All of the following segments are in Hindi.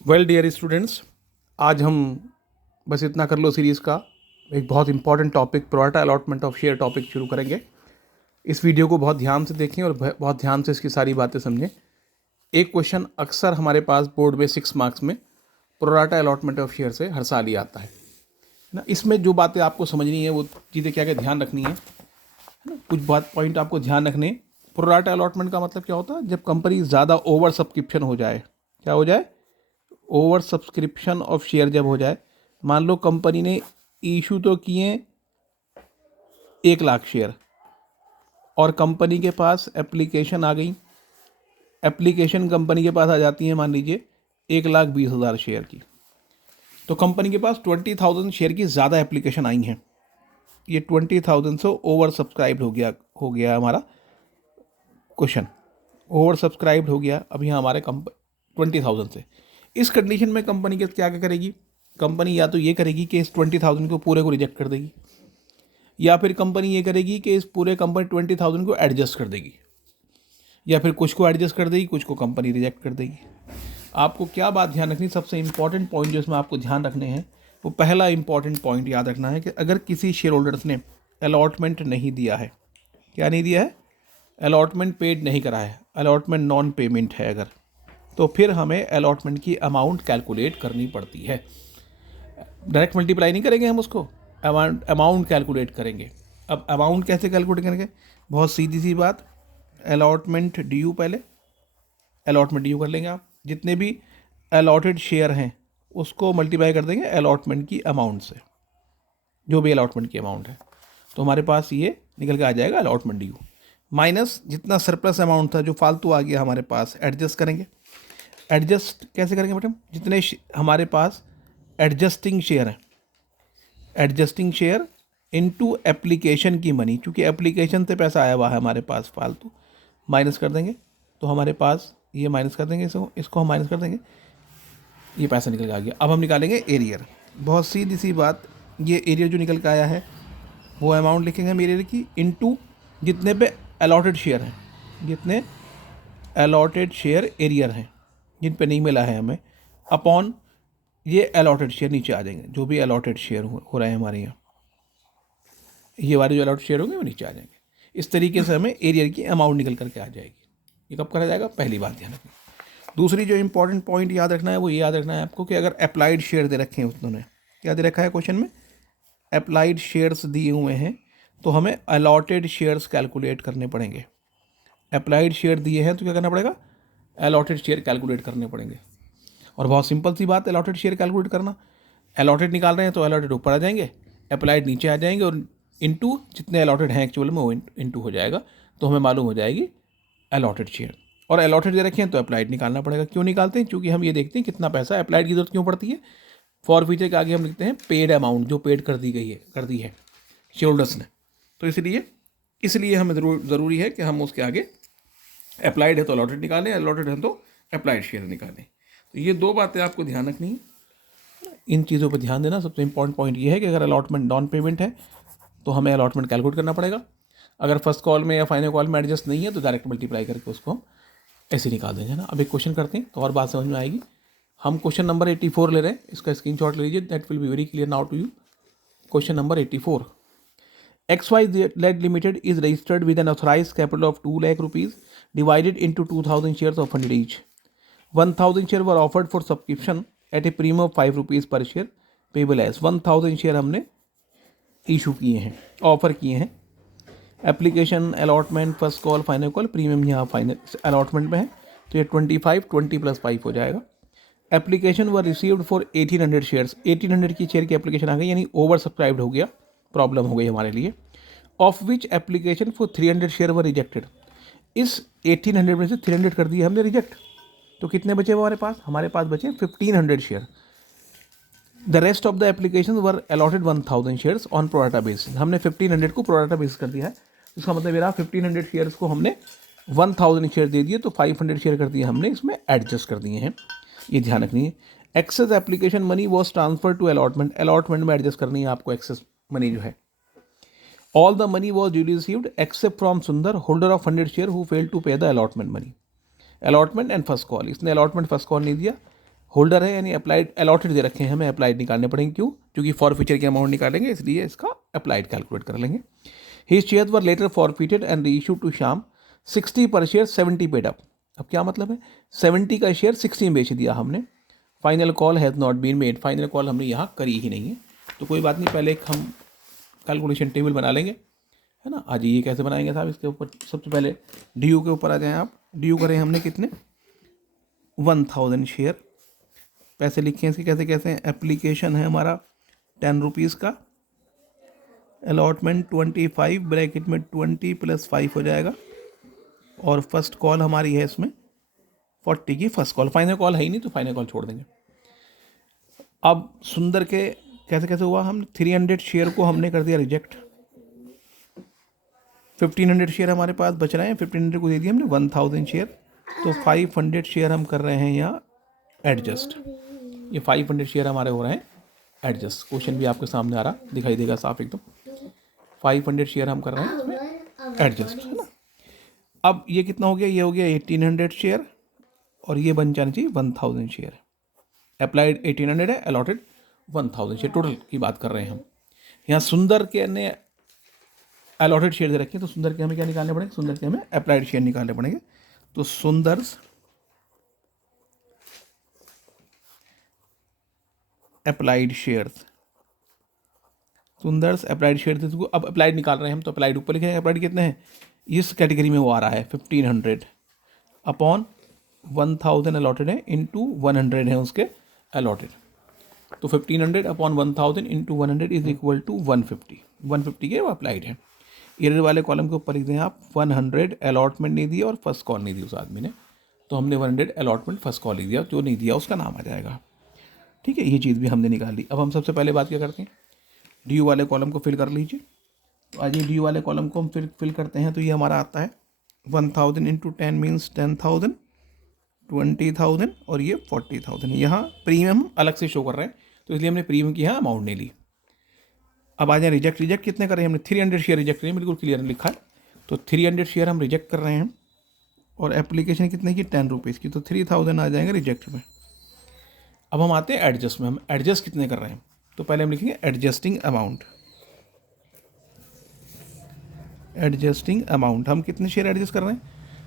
वेल डियर स्टूडेंट्स, आज हम बस इतना कर लो सीरीज़ का एक बहुत important topic pro rata allotment of share topic शुरू करेंगे। इस वीडियो को बहुत ध्यान से देखें और बहुत ध्यान से इसकी सारी बातें समझें। एक क्वेश्चन अक्सर हमारे पास बोर्ड में 6 मार्क्स में प्रोराटा अलॉटमेंट ऑफ शेयर से हर साल ही आता है ना। इसमें जो बातें आपको समझनी है वो चीज़ें क्या क्या ध्यान रखनी है ना, कुछ बात पॉइंट आपको ध्यान रखने। प्रोराटा अलॉटमेंट का मतलब क्या होता है? जब कंपनी ज़्यादा ओवर सब्सक्रिप्शन हो जाए, क्या हो जाए? ओवर सब्सक्रिप्शन ऑफ शेयर जब हो जाए। मान लो कंपनी ने इशू तो किए 1 लाख शेयर और कंपनी के पास एप्लीकेशन आ गई, एप्लीकेशन कंपनी के पास आ जाती है मान लीजिए 1,20,000 शेयर की। तो कंपनी के पास 20,000 शेयर की ज़्यादा एप्लीकेशन आई हैं। ये 20,000 से ओवर सब्सक्राइब्ड हो गया हमारा क्वेश्चन, ओवर सब्सक्राइब्ड हो गया अभी हमारे 20,000 से। इस कंडीशन में कंपनी क्या क्या करेगी? कंपनी या तो ये करेगी कि इस 20,000 को पूरे को रिजेक्ट कर देगी, या फिर कंपनी ये करेगी कि इस पूरे कंपनी 20,000 को एडजस्ट कर देगी, या फिर कुछ को एडजस्ट कर देगी, कुछ को कंपनी रिजेक्ट कर देगी। आपको क्या बात ध्यान रखनी, सबसे इंपॉर्टेंट पॉइंट जो इसमें आपको ध्यान रखने हैं वो पहला इंपॉर्टेंट पॉइंट याद रखना है कि अगर किसी शेयर होल्डर्स ने अलॉटमेंट नहीं दिया है, क्या नहीं दिया है? अलॉटमेंट पेड नहीं करा है, अलॉटमेंट नॉन पेमेंट है अगर, तो फिर हमें अलॉटमेंट की अमाउंट कैलकुलेट करनी पड़ती है। डायरेक्ट मल्टीप्लाई नहीं करेंगे हम उसको, अमाउंट कैलकुलेट करेंगे। अब अमाउंट कैसे कैलकुलेट करेंगे? बहुत सीधी सी बात, अलॉटमेंट ड्यू, पहले अलॉटमेंट ड्यू कर लेंगे आप। जितने भी अलॉटेड शेयर हैं उसको मल्टीप्लाई कर देंगे अलॉटमेंट की अमाउंट से, जो भी अलॉटमेंट की अमाउंट है। तो हमारे पास ये निकल के आ जाएगा अलॉटमेंट ड्यू माइनस जितना सरप्लस अमाउंट था जो फालतू आ गया हमारे पास, एडजस्ट करेंगे। एडजस्ट कैसे करेंगे मैडम? जितने हमारे पास एडजस्टिंग शेयर हैं, एडजस्टिंग शेयर इनटू एप्लीकेशन की मनी, चूँकि एप्लीकेशन से पैसा आया हुआ है हमारे पास फालतू, माइनस कर देंगे। तो हमारे पास ये माइनस कर देंगे, इसको हम माइनस कर देंगे, ये पैसा निकल के आ गया। अब हम निकालेंगे एरियर। बहुत सीधी सी बात, ये एरियर जो निकल के आया है वो अमाउंट लिखेंगे हम एरियर की इनटू जितने पे अलॉटेड शेयर हैं, जितने अलॉटेड शेयर एरियर हैं जिन पे नहीं मिला है हमें, अपॉन ये अलॉटेड शेयर नीचे आ जाएंगे, जो भी अलॉटेड शेयर हो रहे हैं हमारे यहाँ, ये वाले जो अलॉटेड शेयर होंगे वो नीचे आ जाएंगे। इस तरीके से हमें एरियर की अमाउंट निकल करके आ जाएगी। ये कब करा जाएगा? पहली बात ध्यान रखनी। दूसरी जो इंपॉर्टेंट पॉइंट याद रखना है वो ये याद रखना है आपको कि अगर अप्लाइड शेयर दे रखे हैं, उन्होंने क्या दे रखा है क्वेश्चन में? अप्लाइड शेयर्स दिए हुए हैं, तो हमें अलॉटेड शेयर्स कैलकुलेट करने पड़ेंगे। अप्लाइड शेयर दिए हैं तो क्या करना पड़ेगा? अलॉटेड शेयर कैलकुलेट करने पड़ेंगे। और बहुत सिंपल सी बात है अलॉटेड शेयर कैलकुलेट करना। अलॉटेड निकाल रहे हैं तो अलॉटेड ऊपर आ जाएंगे, अप्लाइड नीचे आ जाएंगे, और इनटू जितने अलॉटेड हैं एक्चुअल में वो इनटू हो जाएगा, तो हमें मालूम हो जाएगी अलॉटेड शेयर। और अलॉटेड दे रखे हैं तो अप्लाइड निकालना पड़ेगा। क्यों निकालते हैं? क्योंकि हम ये देखते हैं कितना पैसा अप्लाइड की जरूरत क्यों पड़ती है। फॉर फ्यूचर के आगे हम लिखते हैं पेड अमाउंट, जो पेड कर दी है शेयर होल्डर्स ने। तो इसलिए हमें ज़रूरी है कि हम उसके आगे अप्लाइड है तो अलॉटेड निकालें, अलॉटेड है तो अप्लाइड शेयर निकालें। तो ये दो बातें आपको ध्यान रखनी है, इन चीज़ों पर ध्यान देना। सबसे इंपॉर्टेंट पॉइंट ये है कि अगर अलॉटमेंट नॉन पेमेंट है तो हमें अलॉटमेंट कैलकुलेट करना पड़ेगा। अगर फर्स्ट कॉल में या फाइनल कॉल में एडजस्ट नहीं है तो डायरेक्ट मल्टीप्लाई करके उसको हम ऐसे निकाल देंगे ना। अब एक क्वेश्चन करते हैं तो और बात समझ में आएगी। हम क्वेश्चन नंबर 84 ले रहे हैं, इसका स्क्रीनशॉट ले लीजिए, that will be very clear now to you. Question number 84, XYZ Limited is registered with an authorized capital of 2 lakh rupees divided into 2,000 shares of 100 each. 1,000 shares were offered for subscription at a premium of 5 rupees per share payable as 1,000 share हमने इशू किए हैं, ऑफर किए हैं। Application, allotment, first call, final call, premium यहाँ फाइनल अलॉटमेंट में है, तो ये 25, 20 + 5 हो जाएगा। Application were received for 1,800 shares, 1,800 की शेयर की एप्लीकेशन आ गई, यानी ओवर सब्सक्राइब्ड हो गया, प्रॉब्लम हो गई हमारे लिए। Of which application for 300 share were rejected, इस 1,800 में से 300 कर दिए हमने रिजेक्ट, तो कितने बचे हमारे पास? हमारे पास बचे 1,500 share. The rest of the application were allotted 1,000 shares on pro rata basis, हमने 1,500 को प्रोराटा बेसिस कर दिया है। इसका मतलब ये रहा 1,500 शेयर्स को हमने 1,000 शेयर दे दिए, तो 500 शेयर कर दिए हमने, इसमें एडजस्ट कर दिए हैं, ये ध्यान रखनी है। Excess application money was transfer to allotment, allotment में एडजस्ट करनी है आपको एक्सेस मनी जो है। All the money was duly received except from Sundar holder of 100 share who fail to pay the allotment money, allotment and first call, इसने अलॉटमेंट फर्स्ट कॉल नहीं दिया, होल्डर है यानी अप्लाइड अलॉटेड दे रखे हैं, हमें अप्लाइड निकालने पड़ेंगे। क्यों? क्योंकि फॉरफीचर की अमाउंट निकालेंगे, इसलिए इसका अप्लाइड कैलकुलेट कर लेंगे। His share were later forfeited and reissued to Shyam 60 per share 70 paid up. अब क्या मतलब है? 70 का शेयर 60 में बेच दिया हमने। Final call has not been made, final call हमने यहाँ करी ही नहीं है। तो कोई बात नहीं, पहले एक हम कैलकुलेशन टेबल बना लेंगे, है ना। आज ये कैसे बनाएंगे साहब? इसके ऊपर सबसे पहले ड्यू के ऊपर आ जाएं आप। ड्यू करें हमने कितने? 1000 शेयर। पैसे लिखे हैं इसके कैसे कैसे हैं? एप्लीकेशन है हमारा 10 रुपीज़ का, अलॉटमेंट 25 ब्रैकेट में 20 + 5 हो जाएगा, और फर्स्ट कॉल हमारी है इसमें 40 की फर्स्ट कॉल। फाइनल कॉल है ही नहीं तो फाइनल कॉल छोड़ देंगे। अब सुंदर के कैसे कैसे हुआ? हम 300 शेयर को हमने कर दिया रिजेक्ट। 1500 शेयर हमारे पास बच रहे हैं, 1500 को दे दिया हमने 1000 शेयर, तो 500 शेयर हम कर रहे हैं यहाँ एडजस्ट। ये 500 शेयर हमारे हो रहे हैं एडजस्ट। क्वेश्चन भी आपके सामने आ रहा, दिखाई देगा साफ एकदम। 500 शेयर हम कर रहे हैं इसमें एडजस्ट, है ना। अब ये कितना हो गया? ये हो गया 1800 शेयर, और ये बन जाना चाहिए 1000 शेयर। अप्लाइड 1800 है, अलॉटेड 1000 शेयर, टोटल की बात कर रहे हैं हम। यहाँ सुंदर के ने अलॉटेड शेयर दे रखे हैं, तो सुंदर के हमें क्या निकालने पड़ेंगे? सुंदर के हमें अप्लाइड शेयर निकालने पड़ेंगे। तो Sundas applied shares, Sundas applied share. अब अप्लाइड निकाल रहे हैं हम, तो अप्लाइड ऊपर लिखेंगे। अप्लाइड कितने हैं? इस कैटेगरी में वो आ रहा है 1500 अपॉन 1000 अलॉटेड है, इंटू 100 है उसके अलॉटेड। तो 1500 upon 1000 into 100 is equal to 150। 150 के वो अप्लाइड है। एरर वाले कॉलम के ऊपर लिख दें आप 100 अलॉटमेंट नहीं दिया और फर्स्ट कॉल नहीं दी उस आदमी ने, तो हमने 100 अलॉटमेंट फर्स्ट कॉल ही दिया, जो नहीं दिया उसका नाम आ जाएगा। ठीक है, ये चीज़ भी हमने निकाल ली। अब हम सबसे पहले बात क्या करते हैं? ड्यू वाले कॉलम को फिल कर लीजिए। तो आज ये ड्यू वाले कॉलम को हम फिल करते हैं, तो ये हमारा आता है 1000 इंटू 10 मीन्स 10,000, 20,000 और ये 40,000। यहाँ प्रीमियम अलग से शो कर रहे हैं, तो इसलिए हमने प्रीमियम की यहाँ अमाउंट नहीं ली। अब आ जाए रिजेक्ट। रिजेक्ट कितने करें हमने? 300 शेयर रिजेक्ट करें, बिल्कुल क्लियर लिखा है। तो 300 शेयर हम रिजेक्ट कर रहे हैं, और एप्लीकेशन कितने की? 10 रुपीज़ की, तो 3000 आ जाएंगे रिजेक्ट में। अब हम आते हैं एडजस्ट में। हम एडजस्ट कितने कर रहे हैं? तो पहले हम लिखेंगे एडजस्टिंग अमाउंट। एडजस्टिंग अमाउंट, हम कितने शेयर एडजस्ट कर रहे हैं?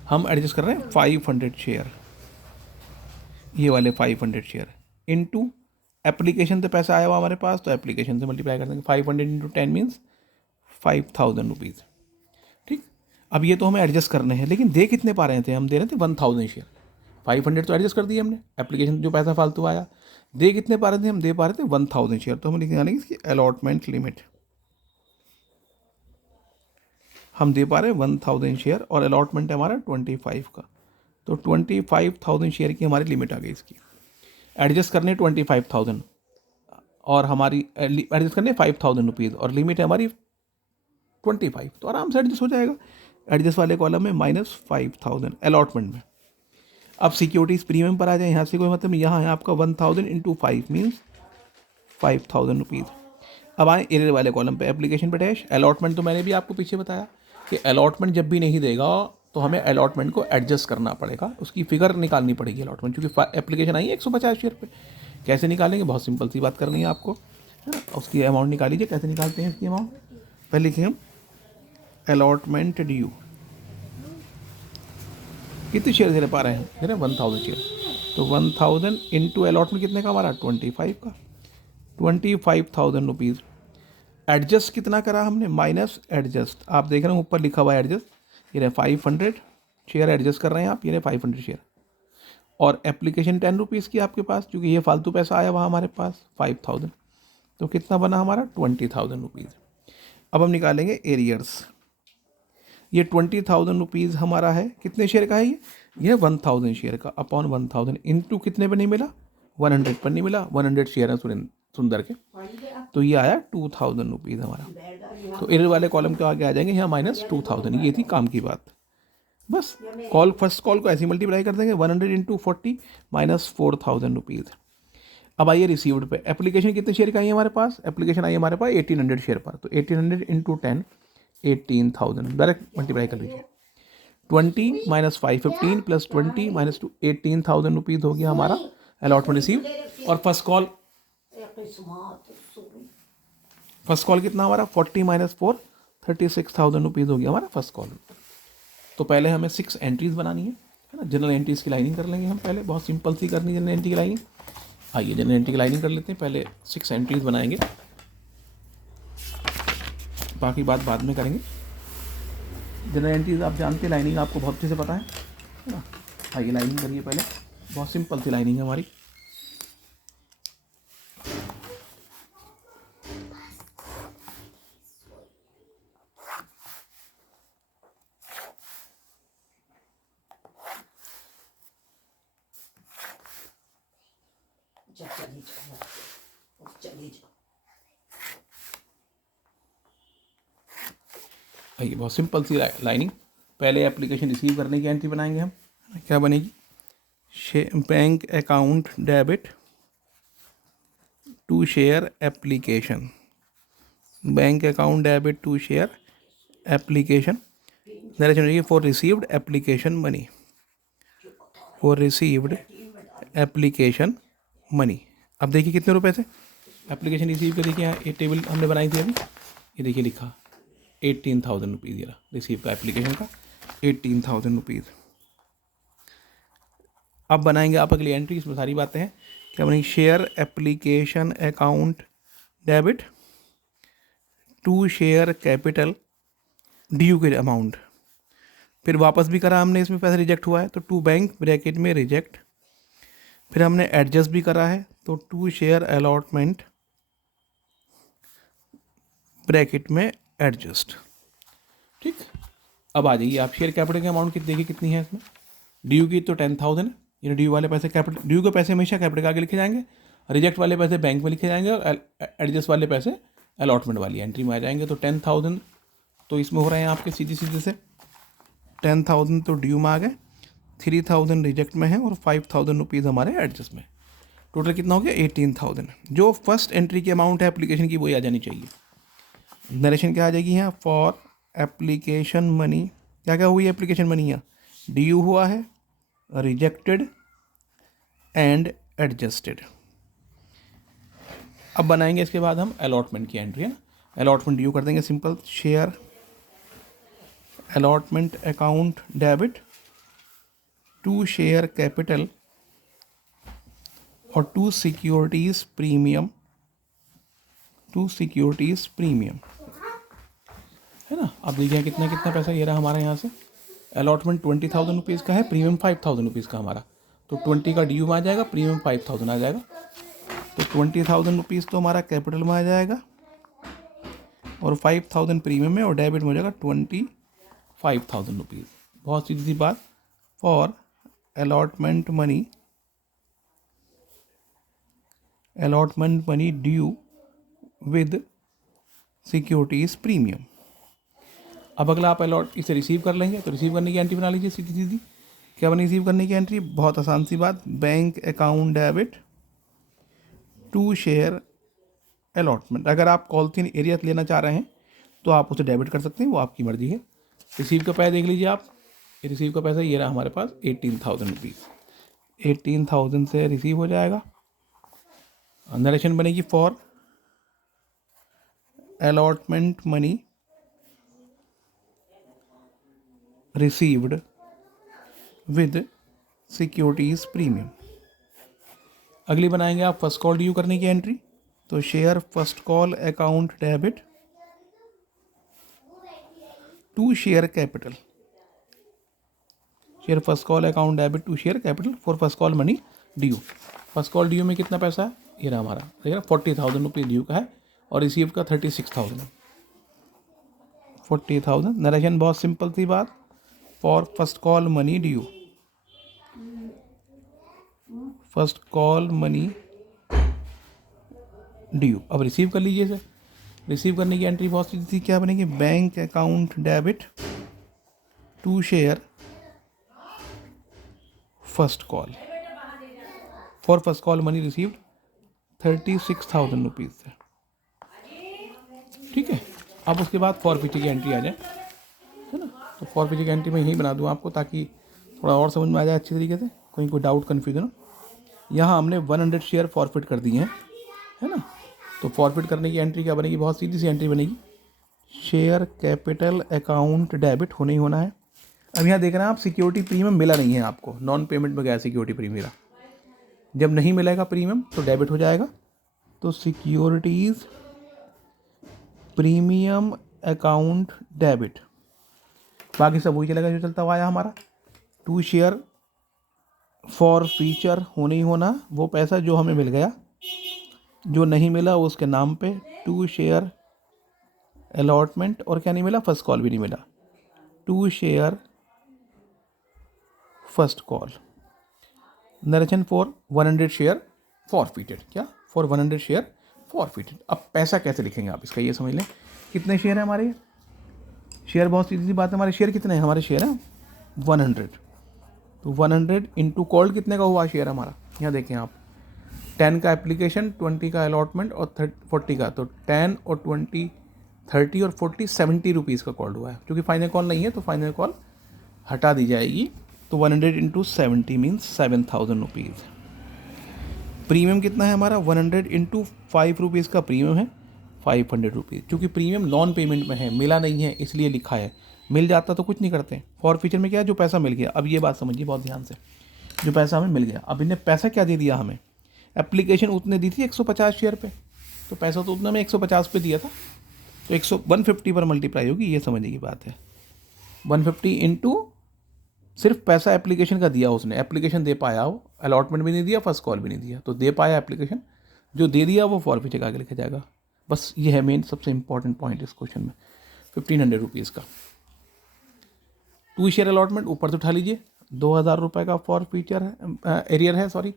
हम एडजस्ट कर रहे हैं 500 शेयर, ये वाले 500 शेयर, इनटू एप्लीकेशन से पैसा आया हुआ हमारे पास, तो एप्लीकेशन से मल्टीप्लाई कर देंगे। 500 इंटू 10 मीन्स 5000 रुपीज़। ठीक, अब ये तो हमें एडजस्ट करने हैं, लेकिन दे कितने पा रहे थे? हम दे रहे थे 1000 शेयर। 500 तो एडजस्ट कर दिए हमने, एप्लीकेशन जो पैसा फालतू आया। दे कितने पा रहे थे? हम दे पा रहे थे 1000 शेयर, तो हम लिखने वाले इसकी अलॉटमेंट लिमिट। हम दे पा रहे हैं 1000 शेयर, और अलॉटमेंट है हमारा 25 का, तो 25,000 शेयर की हमारी लिमिट आ गई इसकी। एडजस्ट करने 25,000, और हमारी एडजस्ट करने 5,000 रुपीज़, और लिमिट है हमारी 25, तो आराम से एडजस्ट हो जाएगा। एडजस्ट वाले कॉलम में -5000 अलॉटमेंट में। अब सिक्योरिटीज़ प्रीमियम पर आ जाए, यहाँ से कोई मतलब नहीं। यहाँ है आपका 1000 इंटू 5 मीन्स 5000 रुपीज़। अब आए एरर वाले कॉलम पे, एप्लीकेशन पे डैश। अलॉटमेंट तो मैंने भी आपको पीछे बताया कि अलॉटमेंट जब भी नहीं देगा तो हमें अलॉटमेंट को एडजस्ट करना पड़ेगा, उसकी फिगर निकालनी पड़ेगी अलॉटमेंट, क्योंकि एप्लीकेशन आई है 150 शेयर पे। कैसे निकालेंगे? बहुत सिंपल सी बात करनी है आपको, है ना। उसकी अमाउंट निकाल लीजिए। कैसे निकालते हैं इसकी अमाउंट? पहले लिखें हम अलॉटमेंट ड्यू। कितने शेयर दे पा रहे हैं? दे रहे हैं 1000 शेयर, तो 1000 इंटू अलॉटमेंट कितने का हमारा? 25 का, 25,000 रुपीज़। एडजस्ट कितना करा हमने? Minus adjust. आप देख रहे हैं ऊपर लिखा हुआ है एडजस्ट, ये रहे 500 शेयर एडजस्ट कर रहे हैं आप, ये रहे 500 शेयर, और एप्लीकेशन 10 रुपीज़ की आपके पास, क्योंकि ये फालतू पैसा आया वहाँ हमारे पास 5000, तो कितना बना हमारा? 20,000 रुपीज़। अब हम निकालेंगे एरियर्स। ये 20,000 रुपीज़ हमारा है, कितने शेयर का है ये 1000 शेयर का, अपॉन 1000 इंटू कितने पे नहीं मिला? 100 पर नहीं मिला, 100 शेयर है सुंदर के, तो ये आया 2000 रुपीज़ हमारा। तो एरर वाले कॉलम के आगे आ जाएंगे यहाँ -2000। ये थी काम की बात। बस कॉल, फर्स्ट कॉल को ऐसे मल्टीप्लाई कर देंगे, 100 इंटू 40 -4000 रुपीज़। अब आइए रिसीव्ड पे। एप्लीकेशन कितने शेयर का आई है हमारे पास? एप्लीकेशन आई है हमारे पास 1800 शेयर पर, तो 1800 इंटू 10 18,000, डायरेक्ट मल्टीप्लाई कर लीजिए। 20 - 5 15 + 20 - 2 18,000 रुपीज़ हो गया हमारा अलॉटमेंट रिसीव। और फर्स्ट कॉल कितना हमारा 40 माइनस 4 36,000 रुपीज़ हो गया हमारा फर्स्ट कॉल। तो पहले हमें 6 एंट्रीज बनानी है ना। जनरल एंट्रीज की लाइनिंग कर लेंगे हम पहले, बहुत सिंपल सी करनी है जनरल एंट्री की लाइनिंग। आइए जनरल एंट्री की लाइनिंग कर लेते हैं, पहले 6 एंट्रीज बनाएंगे, बाकी बात बाद में करेंगे। जनरल एंट्रीज आप जानते हैं, लाइनिंग आपको बहुत अच्छे से पता है ना। आइए लाइनिंग करिए पहले, बहुत सिंपल सी लाइनिंग है हमारी। आइए बहुत सिंपल सी लाइनिंग। पहले एप्लीकेशन रिसीव करने की एंट्री बनाएंगे हम, क्या बनेगी, bank account debit to share application, bank account debit to share application. Narration for received application money, for received application money. अब देखिए कितने रुपए से एप्लीकेशन रिसीव कर, देखिए यहाँ ये टेबल हमने बनाई थी अभी, ये देखिए लिखा 18,000 रुपीज़, ये रिसीव का एप्लीकेशन का 18,000 रुपीज़। अब बनाएंगे आप अगली एंट्री, इसमें सारी बातें हैं। क्या बनेगी, share application account debit to share capital due के अमाउंट। फिर वापस भी करा हमने, इसमें पैसा रिजेक्ट हुआ है तो टू बैंक ब्रैकेट में रिजेक्ट। फिर हमने एडजस्ट भी करा है तो टू शेयर अलॉटमेंट ब्रैकेट में एडजस्ट। ठीक, अब आ जाइए आप शेयर कैपिटल के अमाउंट कितनी, देखिए कितनी है इसमें। ड्यू की तो 10,000 है, ये ड्यू वाले पैसे कैपिटल, ड्यू के पैसे हमेशा कैपिटल के आगे लिखे जाएंगे, रिजेक्ट वाले पैसे बैंक में लिखे जाएंगे, और एडजस्ट वाले पैसे अलॉटमेंट वाली एंट्री में आ जाएंगे। तो 10,000 तो इसमें हो रहे हैं आपके सीधे सीधे से 10,000 तो ड्यू में आ गए, 3,000 रिजेक्ट में है और 5,000 रुपीज़ हमारे एडजस्ट में। टोटल कितना हो गया 18,000। जो फर्स्ट एंट्री की अमाउंट है एप्लीकेशन की वही आ जानी चाहिए। नरेशन क्या आ जाएगी यहाँ, फॉर एप्लीकेशन मनी, क्या क्या हुई एप्लीकेशन मनी, यहाँ ड्यू हुआ है, रिजेक्टेड एंड एडजस्टेड। अब बनाएंगे इसके बाद हम अलॉटमेंट की एंट्री, है ना। अलॉटमेंट ड्यू कर देंगे simple, share allotment account debit to share capital और to securities premium, to securities premium, है ना। अब देखिए कितना कितना पैसा ये रहा हमारा यहाँ से। अलॉटमेंट 20,000 रुपीज़ का है, प्रीमियम 5,000 रुपीज़ का हमारा, तो 20 का ड्यू में आ जाएगा, प्रीमियम 5,000 आ जाएगा। तो 20,000 रुपीज़ तो हमारा कैपिटल में आ जाएगा और 5,000 प्रीमियम में, और डेबिट में हो जाएगा 25,000 रुपीज़। बहुत सीधी सी बात। For allotment money due with securities premium. अब अगला आप इसे रिसीव कर लेंगे, तो रिसीव करने की एंट्री बना लीजिए सीधी सीधी। क्या बनी रिसीव करने की एंट्री, बहुत आसान सी बात, bank account debit to share allotment. अगर आप कॉलथिन एरिया लेना चाह रहे हैं तो आप उसे डेबिट कर सकते हैं, वो आपकी मर्जी है। रिसीव का पैसा देख लीजिए आप, रिसीव का पैसा ये रहा हमारे पास 18,000 रुपीज़। 18,000 से रिसीव हो जाएगा। नरेशन बनेगी for allotment money received with securities premium. अगली बनाएंगे आप फर्स्ट कॉल ड्यू करने की एंट्री, तो share first call account debit to share capital, share first call account debit to share capital for first call money due. First call due में कितना पैसा है, ये रहा हमारा, देखिए 40,000 रुपीज़ ड्यू का है और रिसीव का 36,000, 40,000। नरेशन बहुत सिंपल सी बात, for first call money due, first call money due. अब रिसीव कर लीजिए इसे। रिसीव करने की एंट्री बहुत सीधी, क्या बनेगी, bank account debit to share first call, for first call money received 36,000 rupees से। ठीक है, अब उसके बाद फॉरफिट की एंट्री आ जाए, है ना। तो फॉरफिट की एंट्री मैं यही बना दूँ आपको, ताकि थोड़ा और समझ में आ जाए अच्छी तरीके से, कोई डाउट कन्फ्यूजन हो। यहाँ हमने 100 शेयर फॉरफिट कर दिए हैं, है ना। तो फॉरफिट करने की एंट्री क्या बनेगी, बहुत सीधी सी एंट्री बनेगी, शेयर कैपिटल अकाउंट डेबिट होना ही होना है। अब यहाँ देख रहे हैं आप, सिक्योरिटी प्रीमियम मिला नहीं है आपको, नॉन पेमेंट में गया सिक्योरिटी प्रीमियम। जब नहीं मिलेगा प्रीमियम तो डेबिट हो जाएगा, तो सिक्योरिटीज़ प्रीमियम अकाउंट डेबिट। बाकी सब वही चलेगा जो चलता हुआ आया हमारा। 2 शेयर फॉर फीचर होने ही होना, वो पैसा जो हमें मिल गया, जो नहीं मिला उसके नाम पे 2 शेयर अलॉटमेंट, और क्या नहीं मिला, फर्स्ट कॉल भी नहीं मिला, 2 share first call. Narration for 100 share forfeited, क्या फॉर 100 शेयर फॉरफिटेड। अब पैसा कैसे लिखेंगे आप इसका, ये समझ लें। कितने शेयर है हमारे, शेयर बहुत सीधी सी बात है, हमारे शेयर कितने हैं, हमारे शेयर हैं 100, तो 100 इंटू कॉल कितने का हुआ शेयर हमारा, यहाँ देखें आप, 10 का एप्लीकेशन, 20 का अलॉटमेंट और 40 का, तो 10 और 20 30 और 40 70 रुपीज़ का कॉल हुआ है। क्योंकि फाइनल कॉल नहीं है तो फाइनल कॉल हटा दी जाएगी, तो 100 इंटू 70 मीन्स 7000 रुपीज़। प्रीमियम कितना है हमारा, 100 इंटू 5 रुपीज़ का प्रीमियम है 500 रुपीज़। क्योंकि प्रीमियम नॉन पेमेंट में है, मिला नहीं है इसलिए लिखा है, मिल जाता तो कुछ नहीं करते। फॉर फीचर में क्या है, जो पैसा मिल गया। अब ये बात समझिए बहुत ध्यान से, जो पैसा हमें मिल गया, अब इन्हें पैसा क्या दे दिया हमें, एप्लीकेशन उतने दी थी 150 शेयर पे, तो पैसा तो उतना में 150 पे दिया था, तो 150 पर मल्टीप्लाई होगी, ये समझने की बात है। 150 इंटू सिर्फ पैसा एप्लीकेशन का दिया उसने, एप्लीकेशन दे पाया हो, अलॉटमेंट भी नहीं दिया, फर्स्ट कॉल भी नहीं दिया, तो दे पाया एप्लीकेशन, जो दे दिया वो फॉर फीचर का आगे लिखा जाएगा। बस ये है मेन सबसे इंपॉर्टेंट पॉइंट इस क्वेश्चन में। 1500 रुपीज़ का 2 शेयर अलॉटमेंट ऊपर से उठा लीजिए, 2000 रुपये का फॉर फीचर है, एरियर है सॉरी,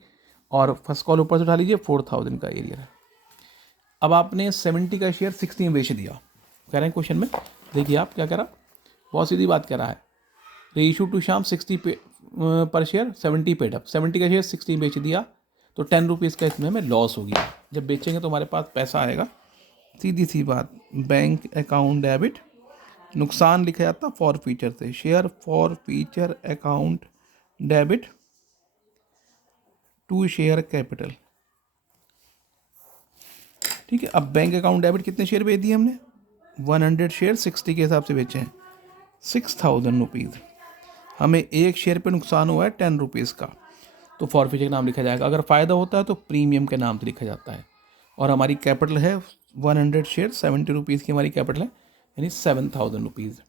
और फर्स्ट कॉल ऊपर से उठा लीजिए, 4000 का एरियर है। अब आपने 70 का शेयर 60 में बेच दिया, कह रहे हैं क्वेश्चन में, देखिए आप क्या कह रहा, बहुत सीधी बात कह रहा है, रेशू टू शाम 60 पर शेयर 70 पेड अप, 70 का शेयर 60 में बेच दिया, तो 10 रुपीज़ का इसमें हमें लॉस हो गया। जब बेचेंगे तो हमारे पास पैसा आएगा, सीधी सी बात, बैंक अकाउंट डेबिट, नुकसान लिखा जाता फॉर फीचर से, share forfeiture account debit to share capital, ठीक है। अब बैंक अकाउंट डेबिट कितने शेयर बेच दिए हमने, 100 शेयर 60 के हिसाब से बेचे हैं, 6000 रुपीज़। हमें एक शेयर पे नुकसान हुआ है 10 रुपीज़ का, तो फॉर फीचर का नाम लिखा जाएगा। अगर फ़ायदा होता है तो प्रीमियम के नाम से लिखा जाता है, और हमारी कैपिटल है 100 शेयर 70 रुपीज़ की हमारी कैपिटल है, यानी 7000 रुपीज़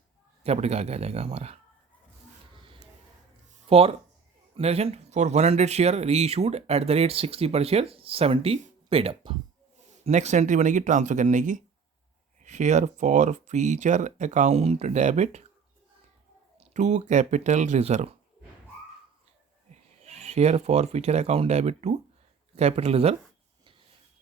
कैपिटल का आ जाएगा हमारा। For narration for 100 share reissued at the rate 60 per share 70 paid up. Next entry बनेगी ट्रांसफ़र करने की, share forfeiture account debit to capital reserve, share forfeiture account debit to capital reserve.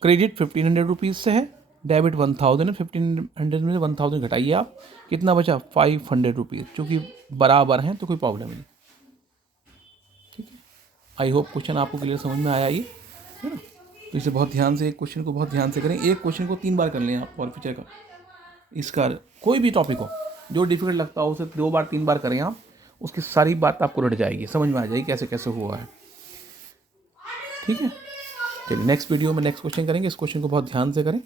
Credit 1500 rupees से है, डेबिट 1000 है, 1500 में से 1000 घटाइए आप, कितना बचा 500 रुपीज़, चूँकि बराबर हैं तो कोई प्रॉब्लम नहीं, ठीक है। आई होप क्वेश्चन आपको क्लियर समझ में आया, ये है ना। तो इसे बहुत ध्यान से, एक क्वेश्चन को बहुत ध्यान से करें, एक क्वेश्चन को 3 बार कर लें आप फॉर फीचर का, इसका कोई भी टॉपिक हो, जो डिफिकल्ट लगता हो उसे 2 बार 3 बार करें आप, उसकी सारी बात आपको रट जाएगी, समझ में आ जाएगी कैसे कैसे हुआ है, ठीक है। चलिए नेक्स्ट वीडियो में नेक्स्ट क्वेश्चन करेंगे, इस क्वेश्चन को बहुत ध्यान से करें।